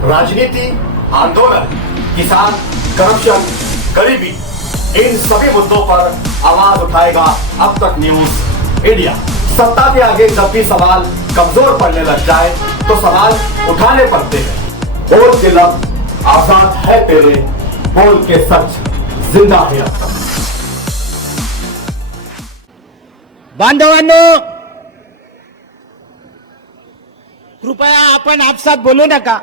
राजनीति, आंदोलन, किसान, करप्शन, गरीबी, इन सभी मुद्दों पर आवाज उठाएगा अब तक न्यूज इंडिया। सत्ता के आगे जब भी सवाल कमजोर पड़ने लग जाए तो सवाल उठाने पड़ते हैं। बोल के लब आजाद है तेरे, बोल के सच जिंदा है अब तक। बांधवांनो, कृपया आपण आपसात बोलू नका।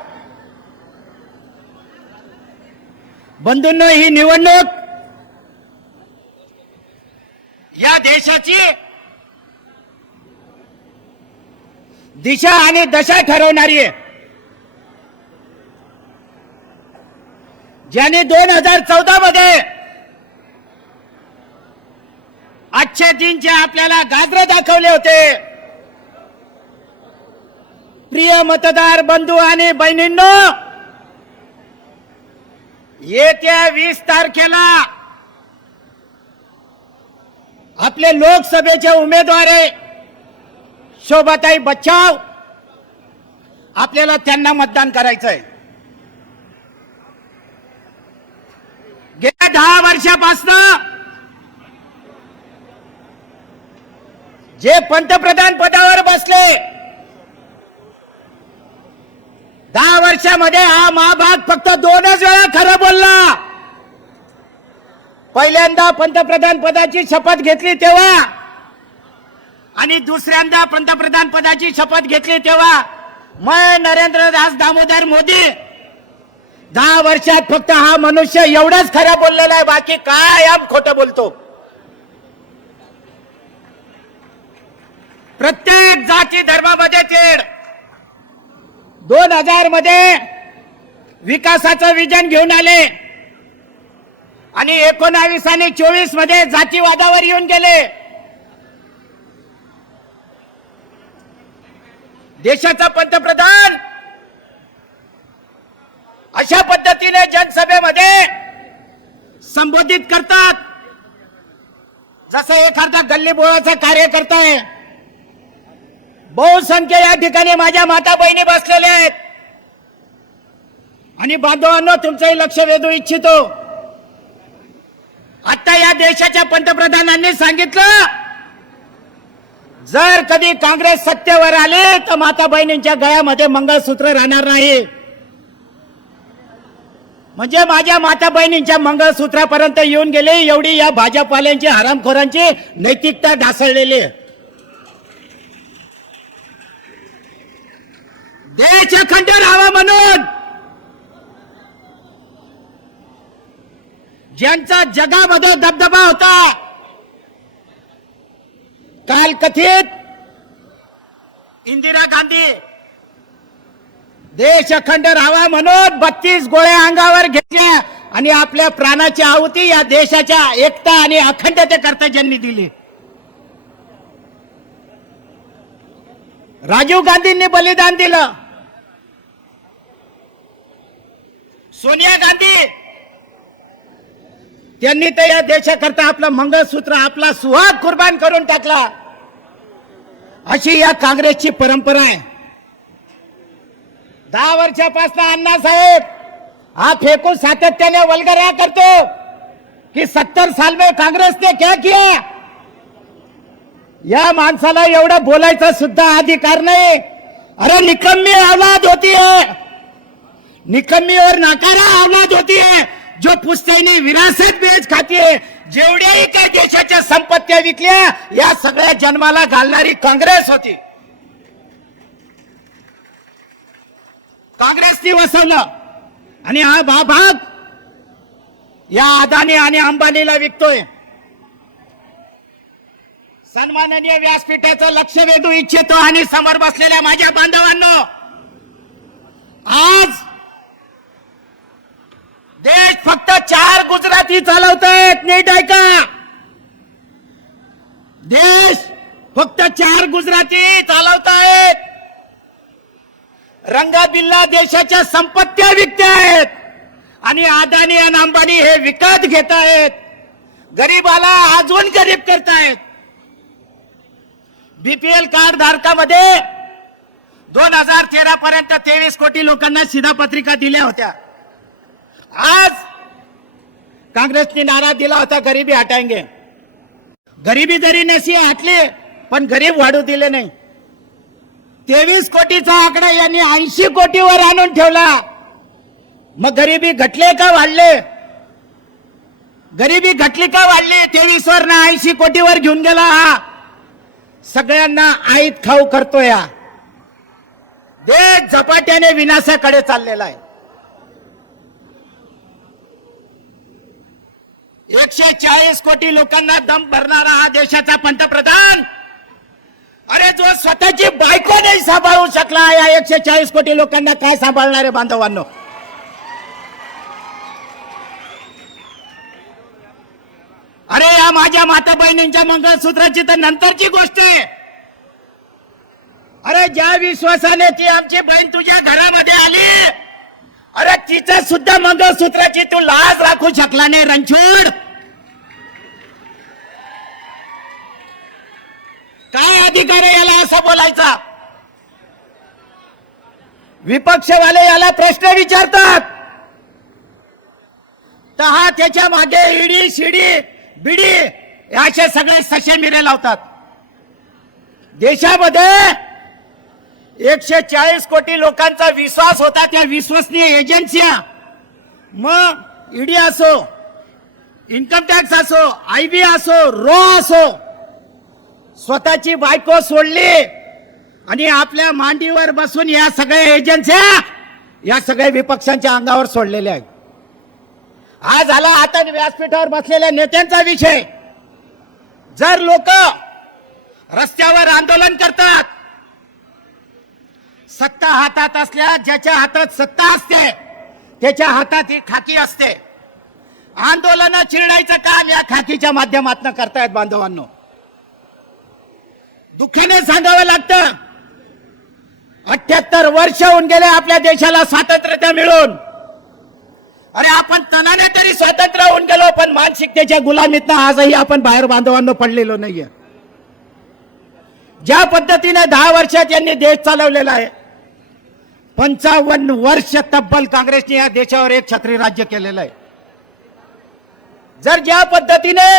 बंधूंनो, ही निवडणूक या देशाची दिशा आणि दशा ठरवणारी आहे। ज्याने 2014 मध्ये आजच्या दिनचे आपल्याला गाजर दाखवले होते, प्रिय मतदार बंधू आणि बहिणींनो, येत्या 20 तारखेला आपले लोकसभेचे उमेदवार आहे शोभाताई बच्चाव, आपल्याला त्यांना मतदान करायचं आहे। गेल्या 10 वर्षापासून जे पंतप्रधान पदावर बसले, 10 वर्षामध्ये हा महाभाग फक्त 2च वेळा खरं बोलला। पहिल्यांदा पंतप्रधान पदाची शपथ घेतली तेव्हा आणि दुसऱ्यांदा पंतप्रधान पदाची शपथ घेतली तेव्हा मैं नरेंद्र दास दामोदर मोदी 10 वर्षात फक्त हा मनुष्य एवढंच खरं बोललेला आहे, बाकी काय आम खोटं बोलतो। प्रत्येक जाती धर्मामध्ये तेढ। 2000 मध्ये विकासाचं विजन घेऊन आले आणि 19 आणि 24 मध्ये जातीवादावर येऊन गेले। देशाचा पंतप्रधान अशा पद्धतीने जनसभेमध्ये संबोधित करतात जसं एखादा गल्लीबोळाचा कार्यकर्ता आहे। बहुसंख्य या ठिकाणी माझ्या माता बहिणी बसलेल्या आहेत आणि बांधवांनो, तुमचंही लक्ष वेधू इच्छितो। आता या देशाच्या पंतप्रधानांनी सांगितलं, जर कधी काँग्रेस सत्तेवर आले तर माता बहिणींच्या गळ्यामध्ये मंगळसूत्र राहणार नाही। म्हणजे माझ्या माता बहिणींच्या मंगळसूत्रापर्यंत येऊन गेले, एवढी या भाजपवाल्यांची हरामखोरांची नैतिकता ढासळलेली आहे। देश अखंड राहावा म्हणून ज्यांचा जगामध्ये दबदबा होता, काल कथित इंदिरा गांधी देश अखंड राहावा म्हणून 32 गोळ्या अंगावर घेतल्या आणि आपल्या प्राणाची आहुती या देशाच्या एकता आणि अखंडतेकरता ज्यांनी दिली। राजीव गांधींनी बलिदान दिलं, सोनिया गांधी त्यांनी तर या देशाकरता आपलं मंगळसूत्र, आपला सुहाग कुर्बान करून टाकला। अशी या काँग्रेसची परंपरा आहे। 10 वर्षापासून अण्णासाहेब हा फेकून सातत्याने वल्गऱ्या करतो कि 70 साल में कांग्रेस ने क्या किया। या माणसाला एवढं बोलायचा सुद्धा अधिकार नाही। अरे निकम्मी औलाद होती है, निकम्मी और नाकारा औलाद होती है जो पुश्तैनी विरासत बेच खाती है। जेवढ्याही काही देशाच्या संपत्त्या विकल्या, या सगळ्या जन्माला घालणारी काँग्रेस होती। काँग्रेसने वसवलं आणि हा भाग या अदानी आणि अंबानीला विकतोय। सन्माननीय व्यासपीठाचं लक्ष वेधू इच्छितो आणि समोर बसलेल्या माझ्या बांधवांनो, आज देश फक्त 4 गुजराती चालवतायत, नीट ऐका। देश फक्त 4 गुजराती चालवतायत। रंगाबिल्ला देशाच्या संपत्त्या विकतायत आणि अदानी आणि अंबानी हे विकत घेत आहेत, गरीबाला अजून गरीब करतायत। बीपीएल कार्ड धारकामध्ये 2013 पर्यंत 23 कोटी लोकांना शिधापत्रिका दिल्या होत्या. आज काँग्रेसने नारा दिला होता गरीबी हटाएंगे. गरीबी जरी नशी हटली पण गरीब वाढू दिले नाही. 23 कोटीचा आकडा यांनी 80 कोटीवर आणून ठेवला. मग गरीबी घटले का वाढले? गरीबी घटली का वाढली? 23 वर ना 80 कोटीवर घेऊन गेला. हा सगळ्यांना आईत खाऊ करतोय. देश झपाट्याने विनाशाकडे चाललेला आहे. 140 कोटी लोकांना दम भरणारा हा देशाचा पंतप्रधान, अरे जो स्वतःची बायको नाही सांभाळू शकला, या 140 कोटी लोकांना काय सांभाळणार आहे बांधवांनो? अरे या माझ्या माता बहिणींच्या मंगळसूत्राची तर नंतरची गोष्ट आहे. अरे ज्या विश्वासाने ती आमची बहीण तुझ्या घरामध्ये आली, अरे तिच्या सुद्धा मंगळसूत्राची तू लाज राखू शकला नाही रणछोड. काय अधिकार आहे याला असं बोलायचा? विपक्षवाले याला प्रश्न विचारतात तर हा त्याच्या मागे ईडी शिडी बिडी असे सगळे सशे मिरे लावतात. देशामध्ये 140 कोटी लोकांचा विश्वास होता. त्या विश्वसनीय एजन्सिया, मग ईडी असो, इन्कम टॅक्स असो, आयबी असो, रो असो, स्वतःची बायको सोडली आणि आपल्या मांडीवर बसून या सगळ्या एजन्सिया या सगळ्या विपक्षांच्या अंगावर सोडलेल्या आहेत. हा झाला आता व्यासपीठावर बसलेल्या नेत्यांचा विषय. जर लोक रस्त्यावर आंदोलन करतात, सत्ता हातात असल्या, ज्याच्या हातात सत्ता असते त्याच्या हातात ही खाकी असते. आंदोलन चिरडायचं काम या खाकीच्या माध्यमातून करतायत बांधवांनो. दुःखाने सांगावं लागतं, 78 वर्ष होऊन गेले आपल्या देशाला स्वातंत्र्य मिळून. अरे आपण तनाने तरी स्वातंत्र्य होऊन गेलो, पण मानसिकतेच्या गुलामीतनं आजही आपण बाहेर बांधवांनो पडलेलो नाहीये. ज्या पद्धतीने 10 वर्षात यांनी देश चालवलेला आहे, 55 वर्ष तब्बल काँग्रेसने या देशावर एक छत्री राज्य केलेलं आहे. जर ज्या पद्धतीने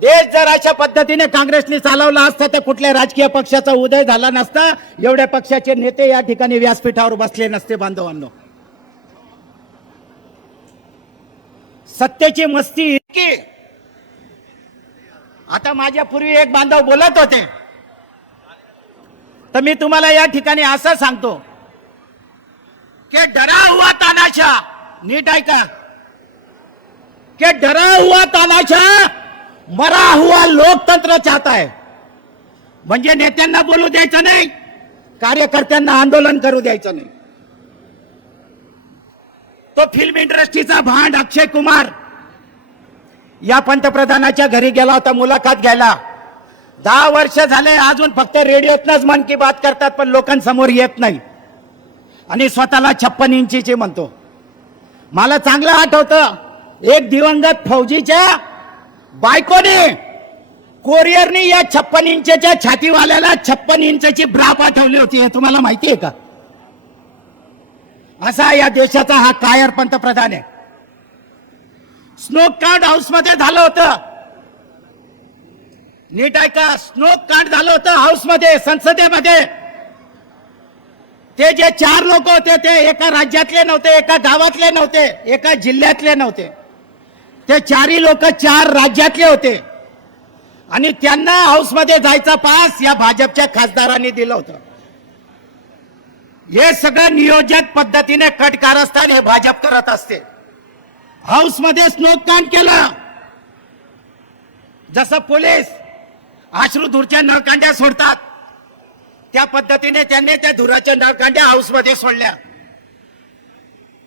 देश जर अशा पद्धतीने काँग्रेसने चालवला असता तर कुठल्या राजकीय पक्षाचा उदय झाला नसता, एवढ्या पक्षाचे नेते या ठिकाणी व्यासपीठावर बसले नसते बांधवांनो. सत्तेची मस्ती इतकी. आता माझ्या पूर्वी एक बांधव बोलत होते, तर मी तुम्हाला या ठिकाणी असं सांगतो कि डरा हुआ तानाशाह, नीट ऐका, कि डरा हुआ तानाशाह मरा हुआ लोकतंत्र चाहता है. म्हणजे नेत्यांना बोलू द्यायचं नाही, कार्यकर्त्यांना आंदोलन करू द्यायचं नाही. तो फिल्म इंडस्ट्रीचा भांड अक्षय कुमार या पंतप्रधानाच्या घरी गेला होता मुलाखत घ्यायला. 10 वर्ष झाले अजून फक्त रेडिओतनच मन की बात करतात, पण लोकांसमोर येत नाही आणि स्वतःला 56 इंचीचे म्हणतो. मला चांगलं आठवतं, एक दिवंगत फौजीच्या बायकोने कोरियरने या 56 इंचच्या छातीवाल्याला 56 इंचची ब्रा पाठवली होती. हे तुम्हाला माहिती आहे का? असा या देशाचा हा कायर पंतप्रधान आहे. स्नोक कांड हाऊस मध्ये झालं होतं, नीट ऐका, स्नोक कांड झालं होतं हाऊस मध्ये, संसदेमध्ये. ते जे 4 लोक होते ते एका राज्यातले नव्हते, एका गावातले नव्हते, एका जिल्ह्यातले नव्हते. ते 4ही लोक 4 राज्यातले होते आणि त्यांना हाऊस मध्ये जायचा पास या भाजपच्या खासदारांनी दिलं होतं. हे सगळं नियोजित पद्धतीने कट कारस्थान हे भाजप करत असते. हाऊस मध्ये स्नोक कांड केलं. जसं पोलीस अश्रुधूरच्या नळकांड्या सोडतात त्या पद्धतीने त्यांनी त्या धुराच्या नळकांड्या हाऊस मध्ये सोडल्या.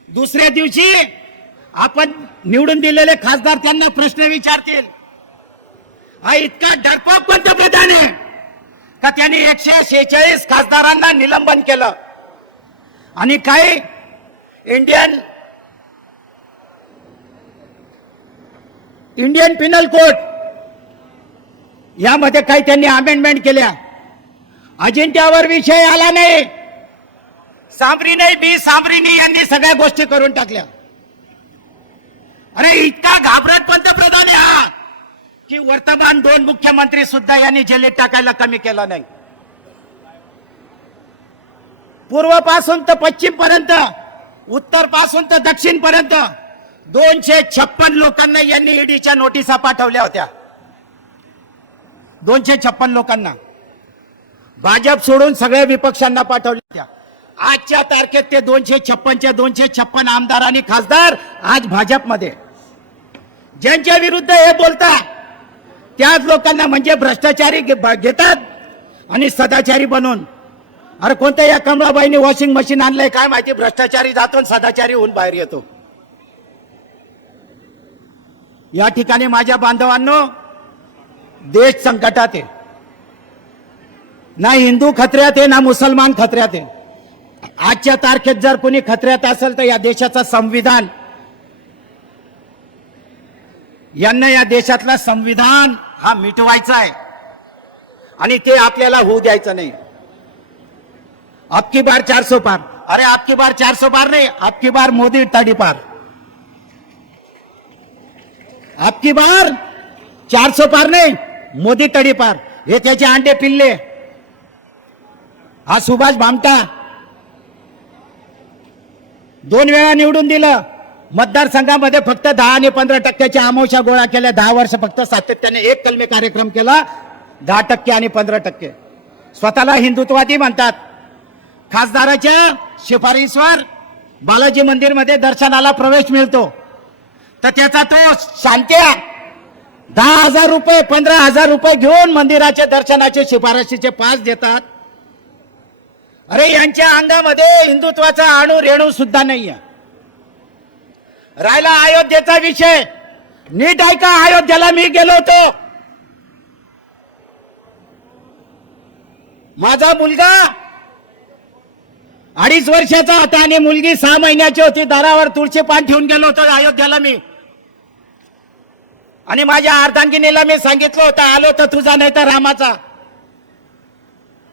दुसऱ्या दिवशी आपण निवडून दिलेले खासदार त्यांना प्रश्न विचारतील. हा इतका डरपोक पंतप्रधान आहे का त्यांनी 146 खासदारांना निलंबन केलं आणि काही इंडियन पिनल कोड यामध्ये काही त्यांनी अमेंडमेंट केल्या. अजिंठ्यावर विषय आला नाही, सांबरी नाही बी सांबरी नाही यांनी सगळ्या गोष्टी करून टाकल्या. अरे इतका घाबरट पंतप्रधान आहे हा की वर्तमान 2 मुख्यमंत्री सुद्धा यांनी जेलीत टाकायला कमी केलं नाही. पूर्वपासून तर पश्चिम पर्यंत, उत्तर पासून तर दक्षिण पर्यंत 256 लोकांना यांनी ईडीच्या नोटिसा पाठवल्या होत्या. 256 लोकांना, भाजप सोडून सगळ्या विपक्षांना पाठवल्या होत्या. आजच्या तारखेत ते 256च्या 256 आमदार आणि खासदार आज भाजपमध्ये. ज्यांच्या विरुद्ध हे बोलतात त्याच लोकांना म्हणजे भ्रष्टाचारी घेतात आणि सदाचारी बनवून. अरे कोणत्या या कमळाबाईंनी वॉशिंग मशीन आणलंय काय माहिती, भ्रष्टाचारी जातो आणि सदाचारी होऊन बाहेर येतो. या ठिकाणी माझ्या बांधवांनो, देश संकटात आहे. ना हिंदू खतऱ्यात आहे ना मुसलमान खतऱ्यात आहे. आजच्या तारखेत जर कोणी खतऱ्यात असेल तर या देशाचा संविधान, यांना या देशातला संविधान हा मिटवायचा आहे आणि ते आपल्याला होऊ द्यायचं नाही. अबकी बार 400 पार. अरे अबकी बार 400 पार नाही, अबकी बार मोदी तडीपार. अबकी बार 400 पार नाही, मोदी तडीपार. हे त्याचे अंडे पिल्ले. हा सुभाष भामटा 2 वेळा निवडून दिलं. मतदारसंघामध्ये फक्त 10 आणि 15% आमोशा गोळा केल्या. 10 वर्ष फक्त सातत्याने एक कलमी कार्यक्रम केला. 10% आणि 15%. स्वतःला हिंदुत्ववादी म्हणतात. खासदाराच्या शिफारशीवर बालाजी मंदिर मध्ये दर्शनाला प्रवेश मिळतो तर त्याचा तो शांत्या 10,000 रुपये 15,000 रुपये घेऊन मंदिराच्या दर्शनाचे शिफारशीचे पास देतात. अरे यांच्या अंगामध्ये हिंदुत्वाचा अणू रेणू सुद्धा नाहीये. राहिला अयोध्येचा विषय, नीट ऐका. अयोध्येला मी गेलो होतो. माझा मुलगा 2.5 वर्षाचा होता आणि मुलगी 6 महिन्याची होती. दारावर तुळशी पान ठेवून गेलो होतो अयोध्येला मी. आणि माझ्या अर्धांगिनीला मी सांगितलं होतं, आलो तर तुझा नाही तर रामाचा.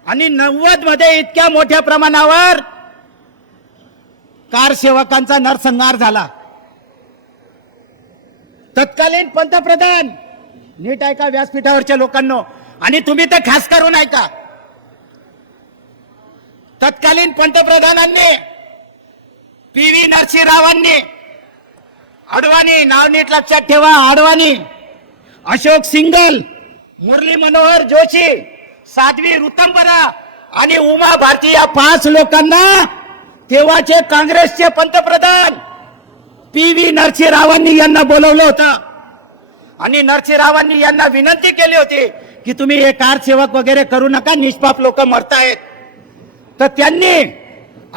आणि 90 मध्ये इतक्या मोठ्या प्रमाणावर कारसेवकांचा नरसंहार झाला. तत्कालीन पंतप्रधान, नीट ऐका व्यासपीठावरच्या लोकांनो, आणि तुम्ही तर खास करून ऐका. तत्कालीन पंतप्रधानांनी PV नरसिंहरावांनी, अडवाणी, नाव नीट लक्षात ठेवा, अडवाणी, अशोक सिंगल, मुरली मनोहर जोशी, साध्वी ऋतंबरा आणि उमा भारती या 5 लोकांना तेव्हाचे काँग्रेसचे पंतप्रधान PV नरसिंहरावांनी यांना बोलवलं होतं. आणि नरसिंहरावांनी यांना विनंती केली होती की तुम्ही हे कारसेवक वगैरे करू नका, निष्पाप लोक मरतायत. तर त्यांनी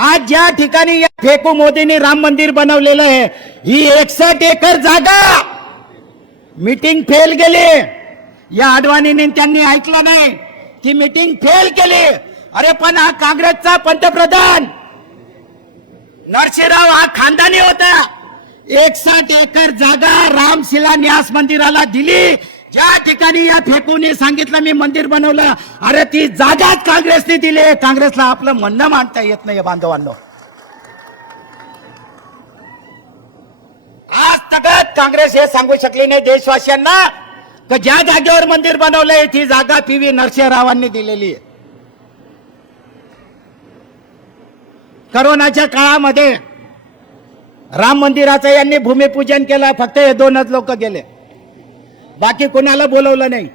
आज ज्या ठिकाणी या फेकू मोदींनी राम मंदिर बनवलेलं आहे, ही 61 एकर जागा मीटिंग फेल गेली. या अडवाणीने त्यांनी ऐकलं नाही, ती मीटिंग फेल केली. अरे पण हा काँग्रेसचा पंतप्रधान नरसिंहराव हा खानदानी होता. 61 एकर जागा राम शिलान्यास मंदिराला दिली. ज्या ठिकाणी या फेकूने सांगितलं मी मंदिर बनवलं, अरे ती जागाच काँग्रेसने दिली. काँग्रेसला आपलं म्हणणं मांडता येत नाही बांधवांनो. आज तगत काँग्रेस हे सांगू शकली नाही देशवासियांना की ज्या जागेवर मंदिर बनवलंय ती जागा PV नरसिंहरावांनी दिलेली आहे. करोनाच्या काळामध्ये राम मंदिराचं यांनी भूमिपूजन केलं. फक्त हे 2च लोक गेले, बाकी कोणाला बोलवलं नाही.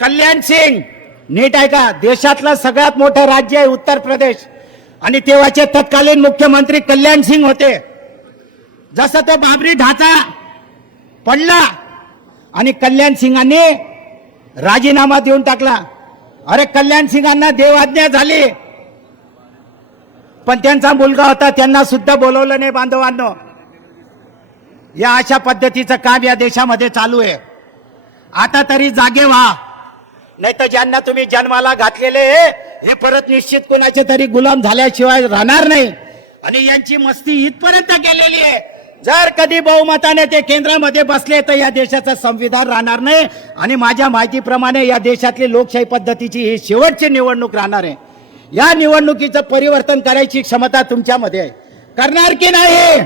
कल्याण सिंग, नीट ऐका, देशातलं सगळ्यात मोठं राज्य आहे उत्तर प्रदेश आणि तेव्हाचे तत्कालीन मुख्यमंत्री कल्याण सिंग होते. जसं तो बाबरी ढाचा पडला आणि कल्याण सिंगांनी राजीनामा देऊन टाकला. अरे कल्याण सिंगांना देवाज्ञा झाली, पण त्यांचा मुलगा होता, त्यांना सुद्धा बोलवलं नाही बांधवांनो. या अशा पद्धतीचं काम या देशामध्ये चालू आहे. आता तरी जागे व्हा, नाही तर ज्यांना तुम्ही जन्माला घातलेले हे परत निश्चित कोणाचे तरी गुलाम झाल्याशिवाय राहणार नाही. आणि यांची मस्ती इथपर्यंत गेलेली आहे. जर कधी बहुमताने ते केंद्रामध्ये बसले तर या देशाचं संविधान राहणार नाही. आणि माझ्या माहितीप्रमाणे या देशातली लोकशाही पद्धतीची ही शेवटची निवडणूक राहणार आहे. या निवडणुकीचं परिवर्तन करायची क्षमता तुमच्यामध्ये आहे. करणार की नाही?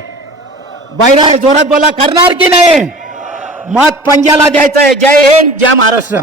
बैरा जोरात बोला, करणार की नाही? मत पंजाला द्यायचं आहे. जय हिंद, जय महाराष्ट्र.